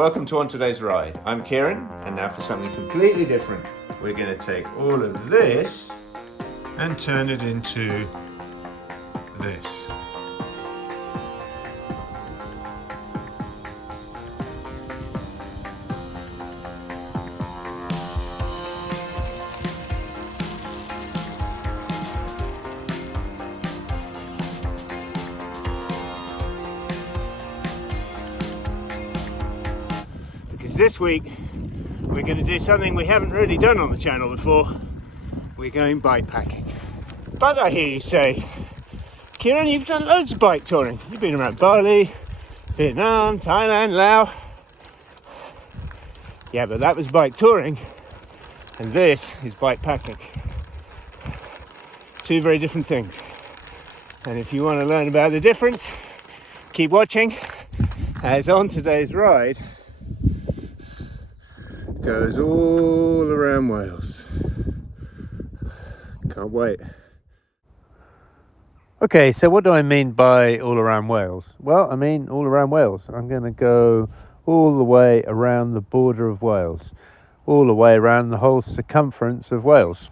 welcome to On Today's Ride. I'm Kieran, and now for something completely different. We're going to take all of this and turn it into this. This week we're going to do something we haven't really done on the channel before. We're going bike packing. But I hear you say, Kieran, you've done loads of bike touring. You've been around Bali, Vietnam, Thailand, Laos. Yeah, but that was bike touring and this is bike packing. Two very different things. And if you want to learn about the difference, keep watching, as On Today's Ride goes all around Wales. Can't wait. Okay, so what do I mean by all around Wales? Well, I mean all around Wales. I'm going to go all the way around the border of Wales, all the way around the whole circumference of Wales.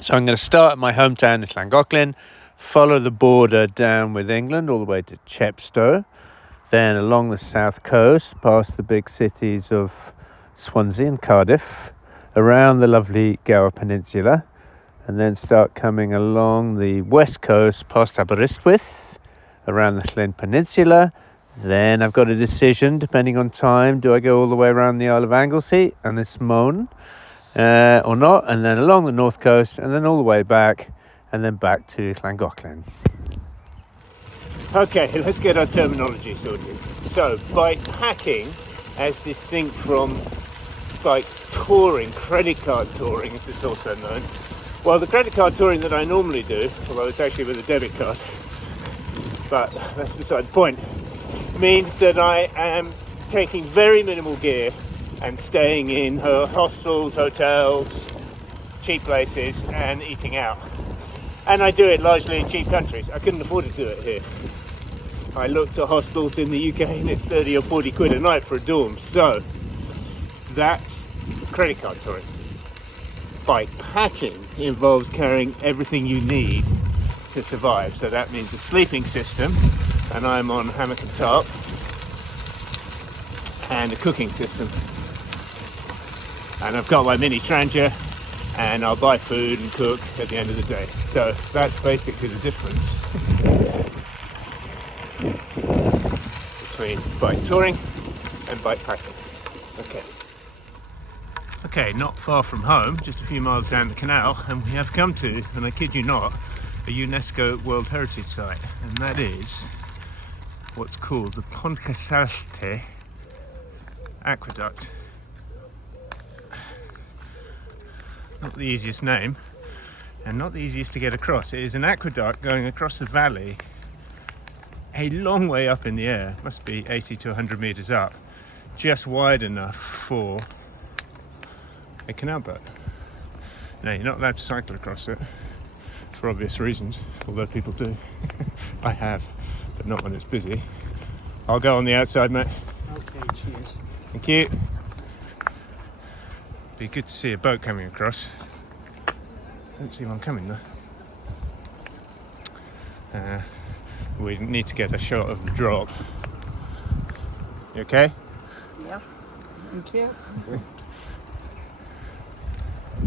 So I'm going to start at my hometown in Llangollen, follow the border down with England all the way to Chepstow, then along the south coast past the big cities of Swansea and Cardiff, around the lovely Gower Peninsula, and then start coming along the west coast past Aberystwyth, around the Llyn Peninsula. Then I've got a decision, depending on time, do I go all the way around the Isle of Anglesey and Ysmôn or not, and then along the north coast, and then all the way back, and then back to Llangollen. Okay, let's get our terminology sorted. So, bike packing, as distinct from bike touring, credit card touring as it's also known. Well, the credit card touring that I normally do, although it's actually with a debit card, but that's beside the point, means that I am taking very minimal gear and staying in hostels, hotels, cheap places and eating out. And I do it largely in cheap countries. I couldn't afford to do it here. I looked at hostels in the UK and it's 30 or 40 quid a night for a dorm. So that's credit card touring. Bike packing involves carrying everything you need to survive. So that means a sleeping system, and I'm on hammock and tarp, and a cooking system. And I've got my mini trangia, and I'll buy food and cook at the end of the day. So that's basically the difference between bike touring and bike packing. Okay, not far from home, just a few miles down the canal, and we have come to, and I kid you not, a UNESCO World Heritage Site, and that is what's called the Poncasalte Aqueduct. Not the easiest name, and not the easiest to get across. It is an aqueduct going across the valley a long way up in the air, must be 80 to 100 meters up, just wide enough for a canal boat. Now, you're not allowed to cycle across it for obvious reasons, although people do. I have, but not when it's busy. I'll go on the outside, mate. Okay, cheers. Thank you. Be good to see a boat coming across. Don't see one coming though. We need to get a shot of the drop. You okay? Yeah, thank you.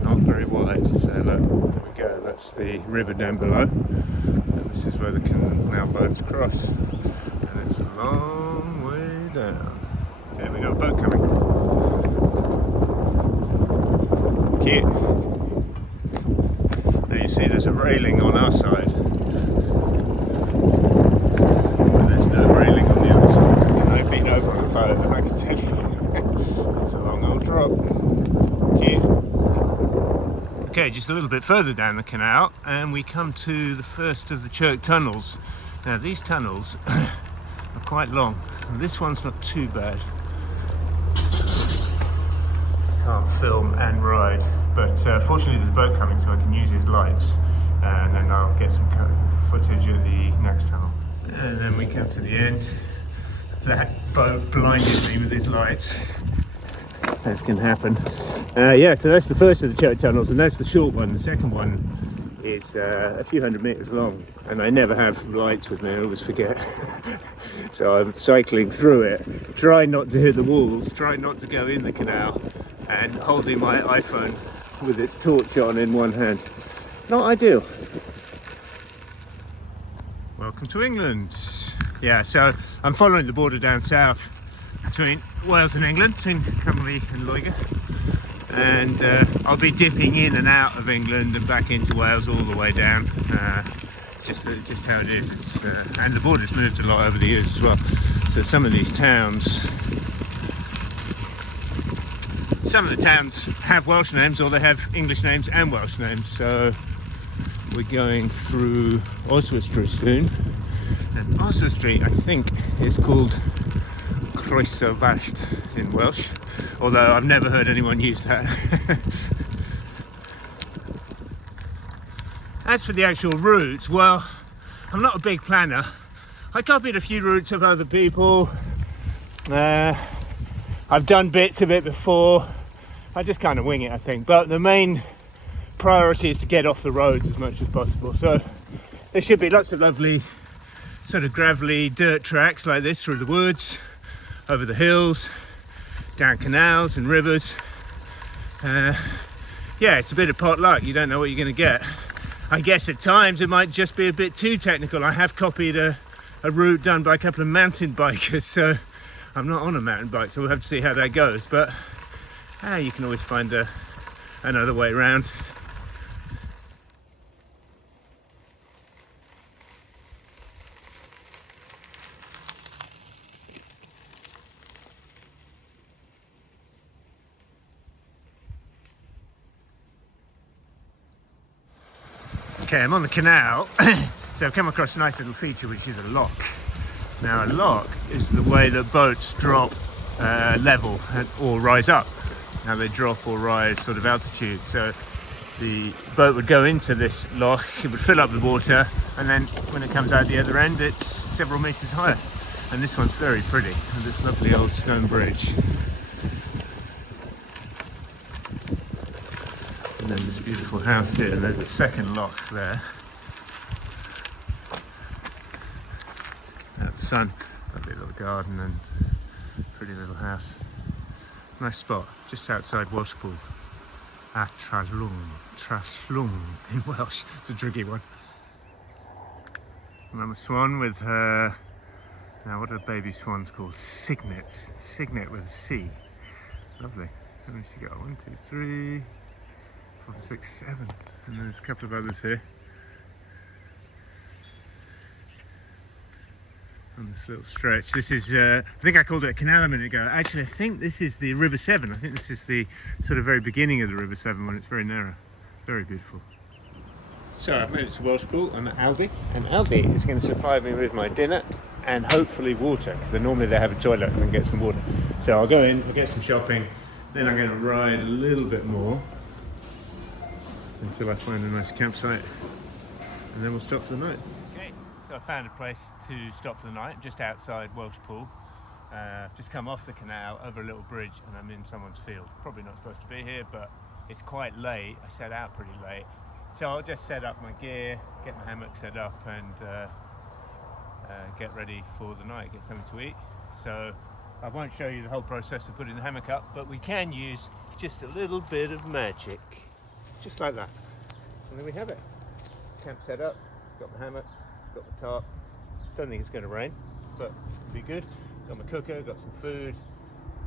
Not very wide, so look, there we go, that's the river down below, and this is where the canal boats cross, and it's a long way down. There we got a boat coming. Cute. Now you see there's a railing on our side, but there's no railing on the other side, and I've been over on a boat and I can tell you, it's a long old drop. Cute. Okay, just a little bit further down the canal and we come to the first of the Chirk tunnels. Now these tunnels are quite long, and this one's not too bad. Can't film and ride, but fortunately there's a boat coming so I can use his lights, and then I'll get some footage of the next tunnel. And then we come to the end. That boat blinded me with his lights, as can happen. Yeah, so that's the first of the choke tunnels, and that's the short one. The second one is a few hundred meters long, and I never have lights with me, I always forget. So I'm cycling through it, trying not to hit the walls, trying not to go in the canal, and holding my iPhone with its torch on in one hand. Not ideal. Welcome to England. Yeah, so I'm following the border down south between Wales and England, between Cymru and Loegr, and I'll be dipping in and out of England and back into Wales all the way down. It's just how it is. And the border's moved a lot over the years as well. So some of the towns have Welsh names, or they have English names and Welsh names. So we're going through Oswestry soon, and Oswestry I think is called Croeso Vallt in Welsh, although I've never heard anyone use that. As for the actual route, well, I'm not a big planner. I copied a few routes of other people. I've done bits of it before. I just kind of wing it, I think, but the main priority is to get off the roads as much as possible. So there should be lots of lovely sort of gravelly dirt tracks like this through the woods, over the hills, down canals and rivers. Yeah, it's a bit of pot luck. You don't know what you're going to get. I guess at times it might just be a bit too technical. I have copied a route done by a couple of mountain bikers, so I'm not on a mountain bike, so we'll have to see how that goes. But you can always find another way around. Okay, I'm on the canal, so I've come across a nice little feature, which is a lock. Now, a lock is the way that boats drop level or rise up. How they drop or rise sort of altitude. So the boat would go into this lock, it would fill up the water, and then when it comes out the other end, it's several meters higher. And this one's very pretty, with this lovely old stone bridge. And then this beautiful house here, and there's a second lock there. That sun, lovely little garden and pretty little house. Nice spot, just outside Welshpool. Traslwng in Welsh. It's a tricky one. Mama swan with her, now what are baby swans called? Cygnets. Cygnet with a C. Lovely. How many she got? 1, 2, 3, 4, 6, 7. And there's a couple of others here. On this little stretch. This is, I think I called it a canal a minute ago. Actually, I think this is the River Severn. I think this is the sort of very beginning of the River Severn when it's very narrow. Very beautiful. So I've made it to Welshpool. I'm at Aldi, and Aldi is going to supply me with my dinner and hopefully water, because normally they have a toilet and get some water. So I'll go in, I'll get some shopping, then I'm going to ride a little bit more until I find a nice campsite, and then we'll stop for the night. Okay, so I found a place to stop for the night just outside Welshpool. Just come off the canal over a little bridge and I'm in someone's field. Probably not supposed to be here, but it's quite late. I set out pretty late. So I'll just set up my gear, get my hammock set up, and get ready for the night, get something to eat. So I won't show you the whole process of putting the hammock up, but we can use just a little bit of magic. Just like that. And there we have it. Camp set up, got my hammock, got my tarp. Don't think it's going to rain, but it'll be good. Got my cooker, got some food.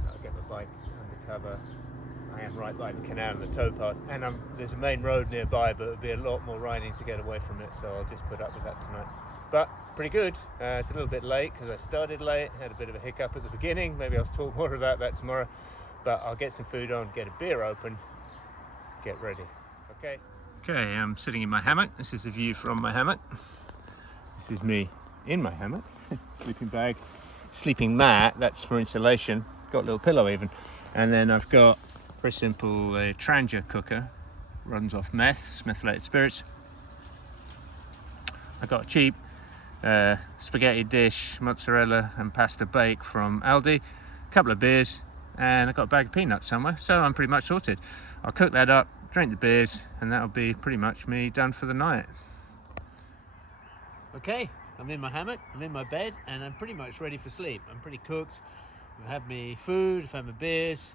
I'll get my bike undercover. I am right by the canal and the towpath, and there's a main road nearby, but it'll be a lot more riding to get away from it, so I'll just put up with that tonight. But pretty good. It's a little bit late because I started late, had a bit of a hiccup at the beginning. Maybe I'll talk more about that tomorrow, but I'll get some food on, get a beer open, get ready. Okay, I'm sitting in my hammock. This is the view from my hammock. This is me in my hammock. Sleeping bag, sleeping mat, that's for insulation. Got a little pillow even. And then I've got, very simple, a Trangia cooker. Runs off methylated spirits. I got a cheap spaghetti dish, mozzarella and pasta bake from Aldi, a couple of beers, and I got a bag of peanuts somewhere, so I'm pretty much sorted. I'll cook that up, drink the beers, and that'll be pretty much me done for the night. Okay, I'm in my hammock, I'm in my bed, and I'm pretty much ready for sleep. I'm pretty cooked. I've had me food, I've had my beers,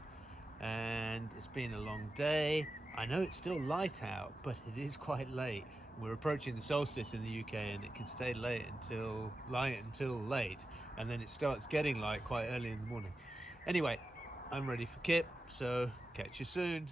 and it's been a long day. I know it's still light out, but it is quite late. We're approaching the solstice in the UK, and it can stay light until late, and then it starts getting light quite early in the morning. Anyway, I'm ready for kip, so catch you soon.